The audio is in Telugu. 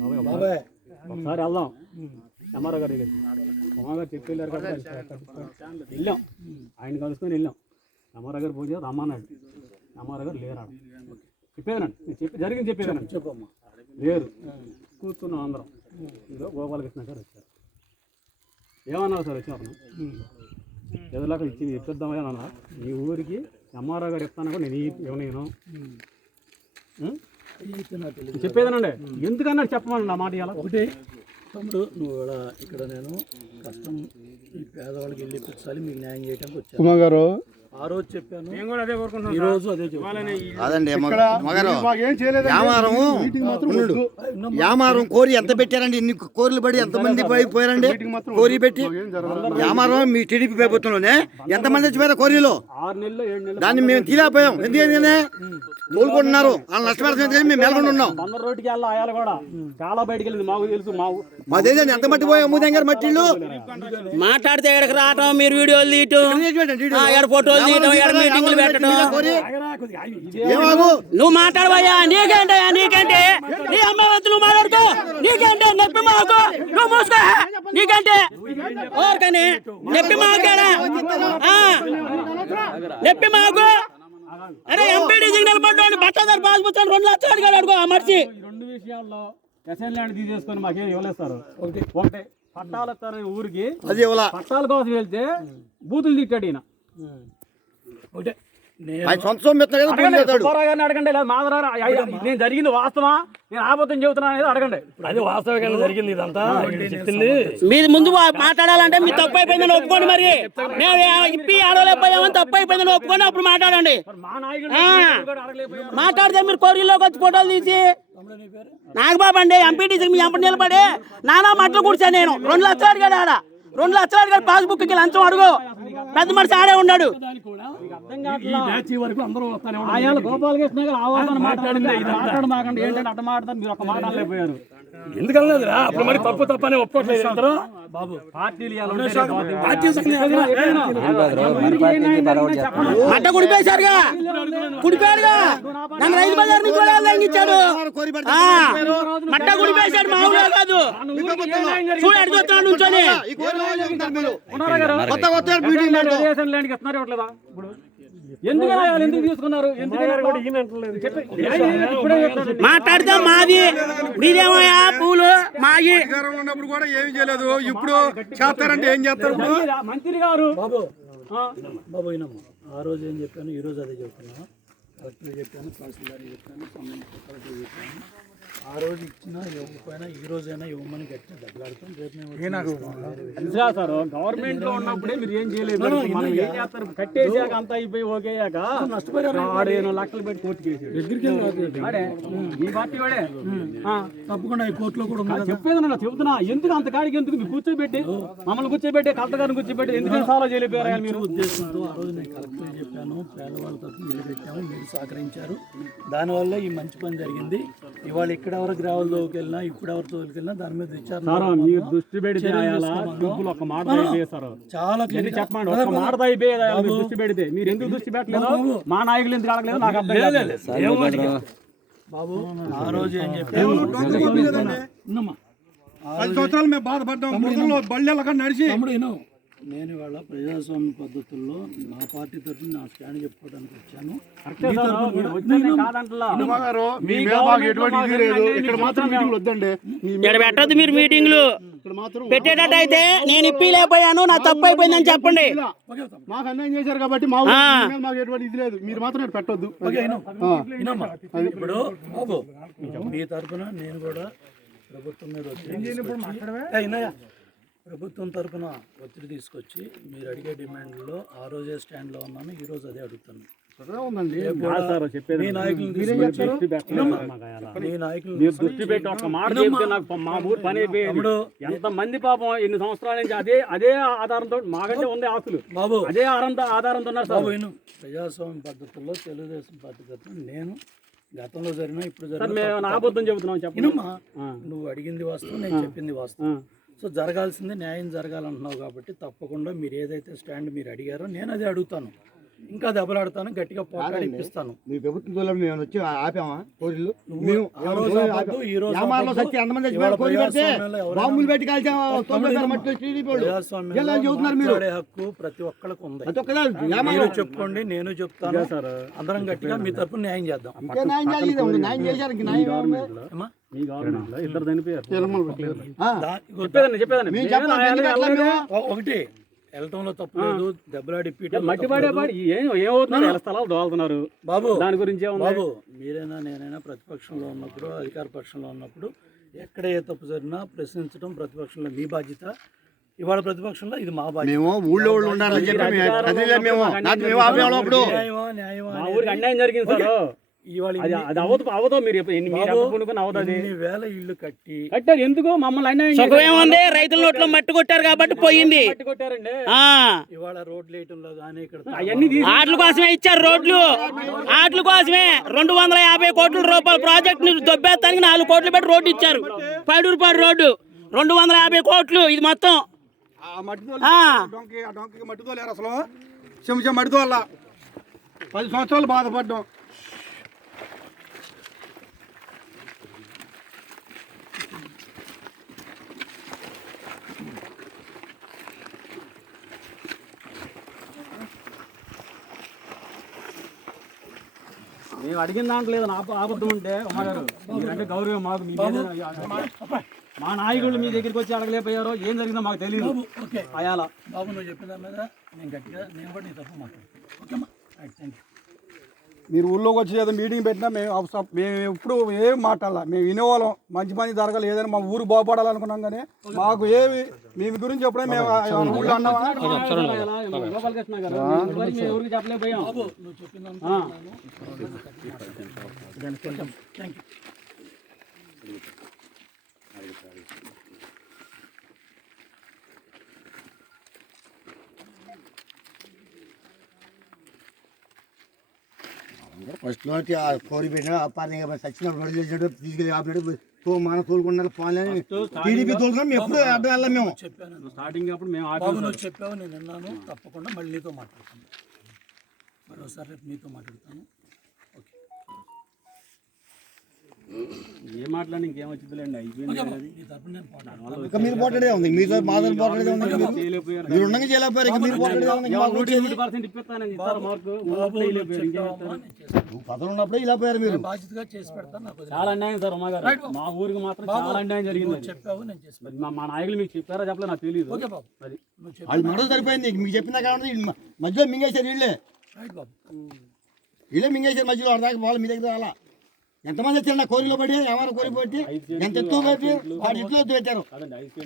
బాబాయ్ ఒకసారి వెళ్దాం ఎంఆర్ఓ గారి దగ్గరికి. ఉమాగారు చెప్పి వెళ్ళారు కాబట్టి వెళ్ళాం, ఆయన కలుసుకొని వెళ్ళాం. ఎంఆర్ఓ గారు పూజ రమ్మన్నాడు, ఎంఆర్ఓ గారు లేరాడు. చెప్పేదానండి, నేను చెప్పి జరిగింది చెప్పేదానండి. చెప్పమ్మా లేరు. కూర్చున్నాం అందరం. ఇదో గోపాలకృష్ణ గారు వచ్చారు. ఏమన్నారు సార్ వచ్చి అతను ఎదురులాగా ఇచ్చింది ఇప్పిద్దామని అన్నా. ఈ ఊరికి ఎంఆర్ఓ గారు ఇస్తాను కూడా నేను ఇవ్వనేను చెప్పేదానండి. ఎందుకన్నాడు చెప్పమని నా మాట ఇవ్వాలి. ఒకటి తమ్ముడు, నువ్వు ఇక్కడ నేను కష్టం ఈ పేదవాళ్ళకి వెళ్ళి పెట్టాలి, మీకు న్యాయం చేయడానికి వచ్చాను గారు. ఆ రోజు చెప్పాను, ఈ రోజు అదే యామారం కోరి ఎంత పెట్టారండి? ఇన్ని కోరిలు పడి ఎంతమంది పోయారండి? కోరి పెట్టి యామారం మీ టీడీపీ ప్రభుత్వంలోనే ఎంతమంది వచ్చిపోయారు కోరిలో? దాన్ని మేము తీలేకపోయాం. ఎందుకంటే తోలుకుంటున్నారు, వాళ్ళు నష్టపడుతుంది. మేము మెలకొని ఉన్నాం. చాలా బయటకు వెళ్ళింది, మాకు తెలుసు. మాదేదో ఎంత మట్టి పోయా అమ్ముదాం గారు మట్టిళ్ళు మాట్లాడితే ఎక్కడికి రావటం, మీరు వీడియోలు తీయటం, ఫోటోలు తీయటం, మీటింగ్లు పెట్టడం. నువ్వు మాట్లాడబోయా, నీకేంటయా? నీకంటే నీ అమ్మాయి నువ్వు మాట్లాడుకో, నీకంటే నొప్పి మాకు, నువ్వు మూసుకో. నీకంటే ఓరకని నొప్పి మాకాడా? నొప్పి మాకు. అరే ఎంపీడీ సిగ్నల్ పడ్డాడు, బట్టదారు పాస్ పుచ్చాడు, 2 లక్షలు అడిగాడు. అడుగు ఆ మనిషి. రెండు విషయాల్లో ఎస్ఎన్ ల్యాండ్ తీసేసుకొని మాకేం ఇవ్వలేస్తారు. ఒకటి పట్టాలు ఇస్తారని ఊరికి పట్టాల కోసం వెళ్తే బూతులు తిట్టాడు ఈయన. అడగండి, మాధవరావు నేను జరిగింది వాస్తవా, నేను ఆబద్ధం చెబుతున్నా అనేది అడగండి. అది వాస్తవంగా జరిగింది. ఇదంతా మీరు ముందు మాట్లాడాలంటే మీరు తప్పు అయిపోయిందని ఒప్పుకోండి. మరి మేము ఇప్పి ఆడలేకపోయామని తప్పు అయిపోయిందని ఒప్పుకొని అప్పుడు మాట్లాడండి. మాట్లాడితే మీరు కోరిలోకి వచ్చి ఫోటోలు తీసి నాగబాబు అండి ఎంపీటీసీ మీ ఎంపీ నిలబడి నానా మట్లు కూర్చా. నేను 2 లక్షలు అడిగాడు. ఆడ 2 లక్షలు అడిగాడు. పాస్బుక్కి లంచం అడుగు. పెద్ద మనిషి ఆడే ఉన్నాడు. గోపాలకృష్ణ గారు మాట్లాడింది ఏంటంటే అట్ట మాట్లాడతారు. మీరు ఒక మాట అనలేకపోయారు. ఎందుకన్నా అప్పుడు మరి తప్పు తప్పని ఒప్పుకోవట్లేదు బాబు. మట్ట కుడిపేశారుగా, కుడిపోయారుగా. నన్ను రైతు బజార్ నుంచి కూడా లంఘించాడు. మట్ట కుడిపేశాడు, మామూలుగా కాదు. చూడు అడుగుతున్నాడు నుంచొని. ఎందుకు తీసుకున్నారు? మాట్లాడితే మాది, మీదేమోయా పూలు మాది ఉన్నప్పుడు కూడా ఏమి చేయలేదు. ఇప్పుడు చేస్తారంటే ఏం చేస్తారు? మంత్రి గారు బాబు ఆ రోజు ఏం చెప్పాను, ఈ రోజు అదే చెప్తున్నా. కలెక్టర్ చెప్పాను, తహసీల్దార్ చెప్పాను, సంబంధించిన కలెక్టర్ చెప్పాను. ఆ రోజు ఇచ్చినా ఇవ్వకపోయినా ఈ రోజైనా ఇవ్వమని గట్టిగా దెబ్బలాడతాం. సార్ గవర్నమెంట్ లో ఉన్నప్పుడే మీరు ఏం చేయలేదు. మనం ఏం చేస్తారు? కట్టేసాక అంతా అయిపోయి ఓకేయాక నష్టపోయారు. లక్షలు పెట్టి కోర్టు కేసు ఈ పార్టీ వాడే తప్పకుండా ఈ కోర్టులో కూడా చెప్పేదన్నా చెబుతున్నా. ఎందుకు అంత కాడికి ఎందుకు మీరు కూర్చోబెట్టి మమ్మల్ని కూర్చోబెట్టి కలెక్టర్ గారిని కూర్చోబెట్టి ఎందుకు సాల్వ్ చేయలేకపోయారు? మీరు ఉద్దేశంతో ఆ రోజు నేను కలెక్టర్ చెప్పాను, పేదవాళ్ళ తరఫున ఇల్లు పెట్టాము, మీరు సహకరించారు. దానివల్ల ఈ మంచి పని జరిగింది. ఇవాళ ఇక్కడ ఎవరు గ్రావెల్ తోకెళ్ళినా, ఇప్పుడు ఎవరు తోకెళ్ళినా దాని మీద విచారణ దృష్టి పెడితే ఒక మాట చాలా చెప్పండి. ఒక మాట దృష్టి పెడితే మీరు ఎందుకు దృష్టి పెట్టలేదు? మా నాయకులు ఎందుకు అడగలేదు? నాకు అర్థం కాదు బాబు. ఆ రోజు ఏం చెప్పాను, 10 సంవత్సరాలు మేము బాధపడ్డాం. బళ్ళెలగా నడిచి నేను ఇవాళ ప్రజాస్వామ్య పద్ధతుల్లో నా పార్టీ తరఫున నా స్టాండ్ చెప్పుకోవడానికి వచ్చాను. పెట్టద్దు మీరు మీటింగ్లు పెట్టేటట్టయితే నేను ఇప్పిలేకపోయాను, నా తప్పు అయిపోయిందని చెప్పండి. మాకు అన్యాయం చేశారు కాబట్టి మాకు ఎటువంటి ఇది లేదు. మీరు మాత్రం పెట్టొద్దు. ఇప్పుడు బాబు మీ తరఫున నేను కూడా ప్రభుత్వం మీద ప్రభుత్వం తరఫున ఒత్తిడి తీసుకొచ్చి మీరు అడిగే డిమాండ్లో ఆ రోజే స్టాండ్లో ఉన్నాను, ఈ రోజు అదే అడుగుతాను. ఎంత మంది పాపం ఎన్ని సంవత్సరాల నుంచి అదే ఆధారంతో మాకంటే ఉంది ఆస్తులు బాబు, అదే ఆధారంతో ఉన్నారు సార్. ప్రజాస్వామ్య పద్ధతుల్లో తెలుగుదేశం పార్టీ తరఫున నేను గతంలో జరిగినా ఇప్పుడు జరిగిన అబద్ధం చెబుతున్నాం చెప్పమ్మా. నువ్వు అడిగింది వాస్తవం, నేను చెప్పింది వాస్తవం. సో జరగాల్సిందే న్యాయం జరగాలంటున్నావు కాబట్టి తప్పకుండా మీరు ఏదైతే స్టాండ్ మీరు అడిగారో నేను అదే అడుగుతాను. ఇంకా దెబ్బలాడతాను, గట్టిగా పోరాడి ఇప్పిస్తాను. మీ ప్రభుత్వంలో మేము వచ్చి ఆపామా కోరిలు? మేము ఆ రోజు ఆపొద్దు, ఈ రోజు వ్యాపారంలో ఆపొద్దు. వచ్చి ఎంతమంది ఇవాళ చచ్చిపోయారు? కోరి పెడితే ప్రజాస్వామ్యంలో ఎవరైనా బాంబులు పెట్టి కాల్చాం ఎలా చెబుతున్నారు మీరు? మాట్లాడే హక్కు ప్రతి ఒక్కరికి ఉంది. ప్రతి ఒక్కరు మీరు వ్యాపారం చెప్పుకోండి, నేను చెప్తాను, అందరం గట్టిగా మీ తరపున న్యాయం చేద్దాం. ఇంకే న్యాయం చేయాలి. ఇది న్యాయం చేశారు, ఇంక న్యాయం ఏముంది? ఏమ్మా? మీ గవర్నమెంట్లో ఇద్దరు చనిపోయారు. ఆ, చెప్పేదండి మేము చెప్పాలి, ఎందుకు అట్లా మేము? ఒకటి వెళ్ళటంలో తప్పు లేదు, దెబ్బలాడి మట్టి పడేపాడు ఏమవుతున్నారు? ఎలా స్థలాలు దోలుతున్నారు బాబు. దాని గురించి ఏముంది? బాబు మీరైనా నేనైనా ప్రతిపక్షంలో ఉన్నప్పుడు, అధికార పక్షంలో ఉన్నప్పుడు ఎక్కడ ఏ తప్పు జరిగినా ప్రశ్నించడం ప్రతిపక్షంలో మీ బాధ్యత. ఇవాళ ప్రతిపక్షంలో ఇది మా బాధ్యత. మేము ఊళ్ళో వాళ్ళు ఉండాలని చెప్పి మేము ఆపేవాళ్ళం అప్పుడు. న్యాయమా న్యాయమా మా ఊరికి అన్యాయం జరిగింది సార్. ఇవాళ అది అవదో మీరు పూనుకొని అవదు. ఇన్ని వేల ఇల్లు కట్టి కట్టారు ఎందుకు? మమ్మల్ని అన్యాయం సుఖమేముంది? రైతుల నోట్లో మట్టి కొట్టారు కాబట్టి పోయింది. కొట్టారండి. ఇవాళ రోడ్లు వేయటంలో కానీ ఇక్కడ అవన్నీ ఆటల కోసమే ఇచ్చారు రోడ్లు, ఆటల కోసమే 250 కోట్ల రూపాయల ప్రాజెక్ట్ ని దొబ్బేస్తానికి 4 కోట్లు పెట్టి రోడ్డు ఇచ్చారు. పైడూరుపాడు రోడ్డు 250 కోట్లు. ఇది మొత్తం మట్టితో లేరు అసలు. చెంచా మట్టితో వల్ల 10 సంవత్సరాలు బాధపడ్డాం. మేము అడిగిన దాంట్లో లేదు ఆబద్ధం ఉంటే ఉమ్మగారు మీరంటే గౌరవం మాకు. మీ మా నాయకులు మీ దగ్గరికి వచ్చి అడగలేకపోయారో ఏం జరిగిందో మాకు తెలియదు. ఓకే అయాల బాబు నువ్వు చెప్పిన దాని మీద నేను గట్టిగా నేను కూడా నీ తప్పు మాట్లాడతాను. ఓకేమ్మా, రైట్, థ్యాంక్ యూ. మీరు ఊళ్ళోకి వచ్చి ఏదో మీటింగ్ పెట్టినా మేము ఎప్పుడు ఏం మాట్లాడాల, మేము వినేవాళ్ళం. మంచి జరగాలి, ఏదైనా మా ఊరు బాగుపడాలనుకున్నాం. కానీ మాకు ఏవి మీ గురించి ఎప్పుడైనా మేము ఊళ్ళో అన్నామా? గోపాలకృష్ణ గారు మీ ఊరికి చెప్పలేకపోయాం. నువ్వు చెప్పిన థ్యాంక్ యూ. ఫస్ట్ నుంచి ఆ కోరి పెట్టినా అప్పాన్ని సచ్చినప్పుడు నోటి చేసినట్టు తీసుకెళ్ళి ఆపినట్టు మనం తోలుకున్నారు ఫోన్ టీడీపీ తోలుకున్నాం. మేము ఎప్పుడు అడ్డం వెళ్ళాం. మేము చెప్పాను స్టార్టింగ్ అప్పుడు మేము బాబు నువ్వు చెప్పావు, నేను విన్నాను. తప్పకుండా మళ్ళీ నీతో మాట్లాడతాను. మరోసారి రేపు నీతో మాట్లాడతాను. ఓకే ఏం మాట్లాడి ఇంకేం వచ్చిందిలేండి. అయిపోయింది అది. నీ తరపున నేను పోరాడతాను. ఇంకా మీరు పోటాడే ఉంది, మీతో మాతో పోటాడే ఉంది. చేయలేకపోయారు. మీరు ఉండగా చేయలేకపోయారు. ఇంకా మీరు పోటాడే ఉంది. 100% ఇప్పిస్తానని ఇస్తారు మార్కు. పదవులు ఉన్నప్పుడే ఇలా పోయారు మీరు. బాధ్యతగా చేసి పెడతాను. నాకు వదిలేయ్. చాలా అన్యాయం సార్ ఉమ్మగారు. మా ఊరికి మాత్రం చాలా అన్యాయం జరిగింది. చెప్పావు, నేను చేసి పెడతాను. మా నాయకులు మీకు చెప్పారా చెప్పలేదు నాకు తెలియదు. ఓకే బాబు, అది నువ్వు చెప్పు. వాళ్ళు మడవ సరిపోయింది. మీకు చెప్పినా కాబట్టి మధ్యలో మింగేశారు వీళ్ళే. రైట్ బాబు. వీళ్ళే మింగేశారు మధ్యలో. అర్థాక వాళ్ళు మీ దగ్గర రాలా. ఎంతమంది వచ్చారు నా కోరిలో పడి ఎవరు కోరి పెట్టి ఎంత ఎత్తు పెట్టి వాడి ఇట్లో పెట్టారు. కాదండి